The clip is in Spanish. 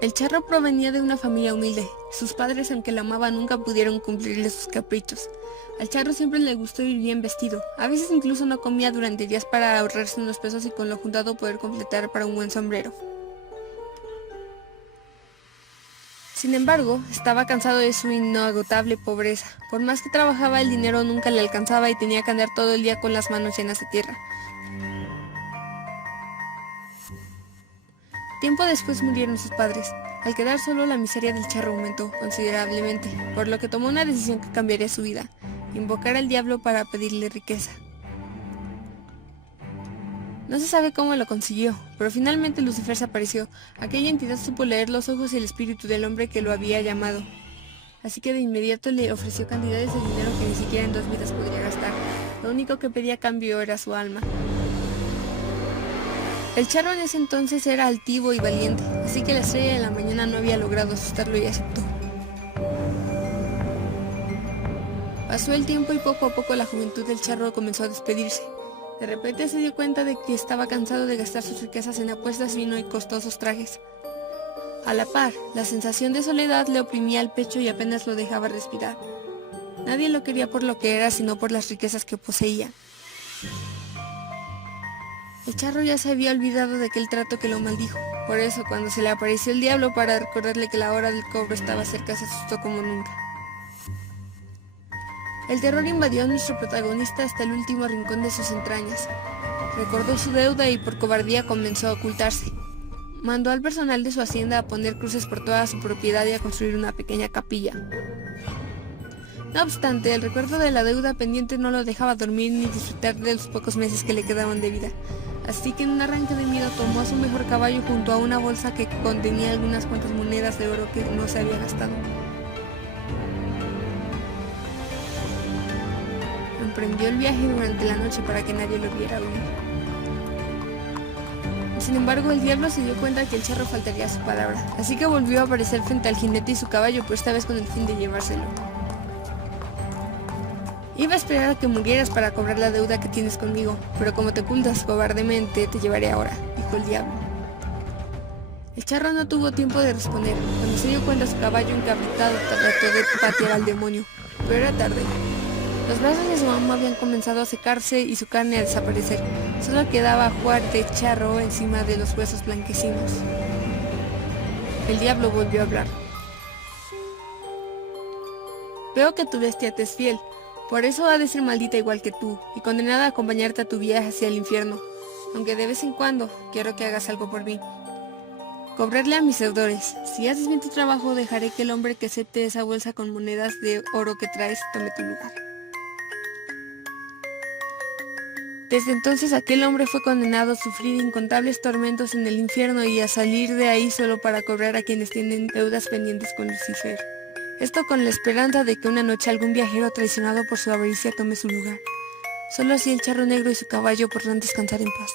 El charro provenía de una familia humilde. Sus padres, aunque lo amaban, nunca pudieron cumplirle sus caprichos. Al charro siempre le gustó ir bien vestido. A veces incluso no comía durante días para ahorrarse unos pesos y con lo juntado poder completar para un buen sombrero. Sin embargo, estaba cansado de su inagotable pobreza. Por más que trabajaba, el dinero nunca le alcanzaba y tenía que andar todo el día con las manos llenas de tierra. Tiempo después murieron sus padres. Al quedar solo, la miseria del charro aumentó considerablemente, por lo que tomó una decisión que cambiaría su vida: invocar al diablo para pedirle riqueza. No se sabe cómo lo consiguió, pero finalmente Lucifer se apareció. Aquella entidad supo leer los ojos y el espíritu del hombre que lo había llamado, así que de inmediato le ofreció cantidades de dinero que ni siquiera en 2 vidas podría gastar. Lo único que pedía a cambio era su alma. El charro en ese entonces era altivo y valiente, así que la estrella de la mañana no había logrado asustarlo y aceptó. Pasó el tiempo y poco a poco la juventud del charro comenzó a despedirse. De repente se dio cuenta de que estaba cansado de gastar sus riquezas en apuestas, vino y costosos trajes. A la par, la sensación de soledad le oprimía el pecho y apenas lo dejaba respirar. Nadie lo quería por lo que era, sino por las riquezas que poseía. El charro ya se había olvidado de aquel trato que lo maldijo. Por eso, cuando se le apareció el diablo para recordarle que la hora del cobro estaba cerca, se asustó como nunca. El terror invadió a nuestro protagonista hasta el último rincón de sus entrañas. Recordó su deuda y por cobardía comenzó a ocultarse. Mandó al personal de su hacienda a poner cruces por toda su propiedad y a construir una pequeña capilla. No obstante, el recuerdo de la deuda pendiente no lo dejaba dormir ni disfrutar de los pocos meses que le quedaban de vida. Así que en un arranque de miedo tomó a su mejor caballo junto a una bolsa que contenía algunas cuantas monedas de oro que no se había gastado. Emprendió el viaje durante la noche para que nadie lo viera huir. Sin embargo, el diablo se dio cuenta que el charro faltaría a su palabra, así que volvió a aparecer frente al jinete y su caballo, pero esta vez con el fin de llevárselo. Iba a esperar a que murieras para cobrar la deuda que tienes conmigo, pero como te ocultas cobardemente, te llevaré ahora, dijo el diablo. El charro no tuvo tiempo de responder. Cuando se dio cuenta, su caballo encabritado trató de patear al demonio, pero era tarde. Los brazos de su amo habían comenzado a secarse y su carne a desaparecer. Solo quedaba Juar de charro encima de los huesos blanquecinos. El diablo volvió a hablar. Veo que tu bestia te es fiel. Por eso ha de ser maldita igual que tú, y condenada a acompañarte a tu viaje hacia el infierno. Aunque de vez en cuando quiero que hagas algo por mí. Cobrarle a mis deudores. Si haces bien tu trabajo, dejaré que el hombre que acepte esa bolsa con monedas de oro que traes tome tu lugar. Desde entonces aquel hombre fue condenado a sufrir incontables tormentos en el infierno y a salir de ahí solo para cobrar a quienes tienen deudas pendientes con Lucifer. Esto con la esperanza de que una noche algún viajero traicionado por su avaricia tome su lugar. Solo así el charro negro y su caballo podrán descansar en paz.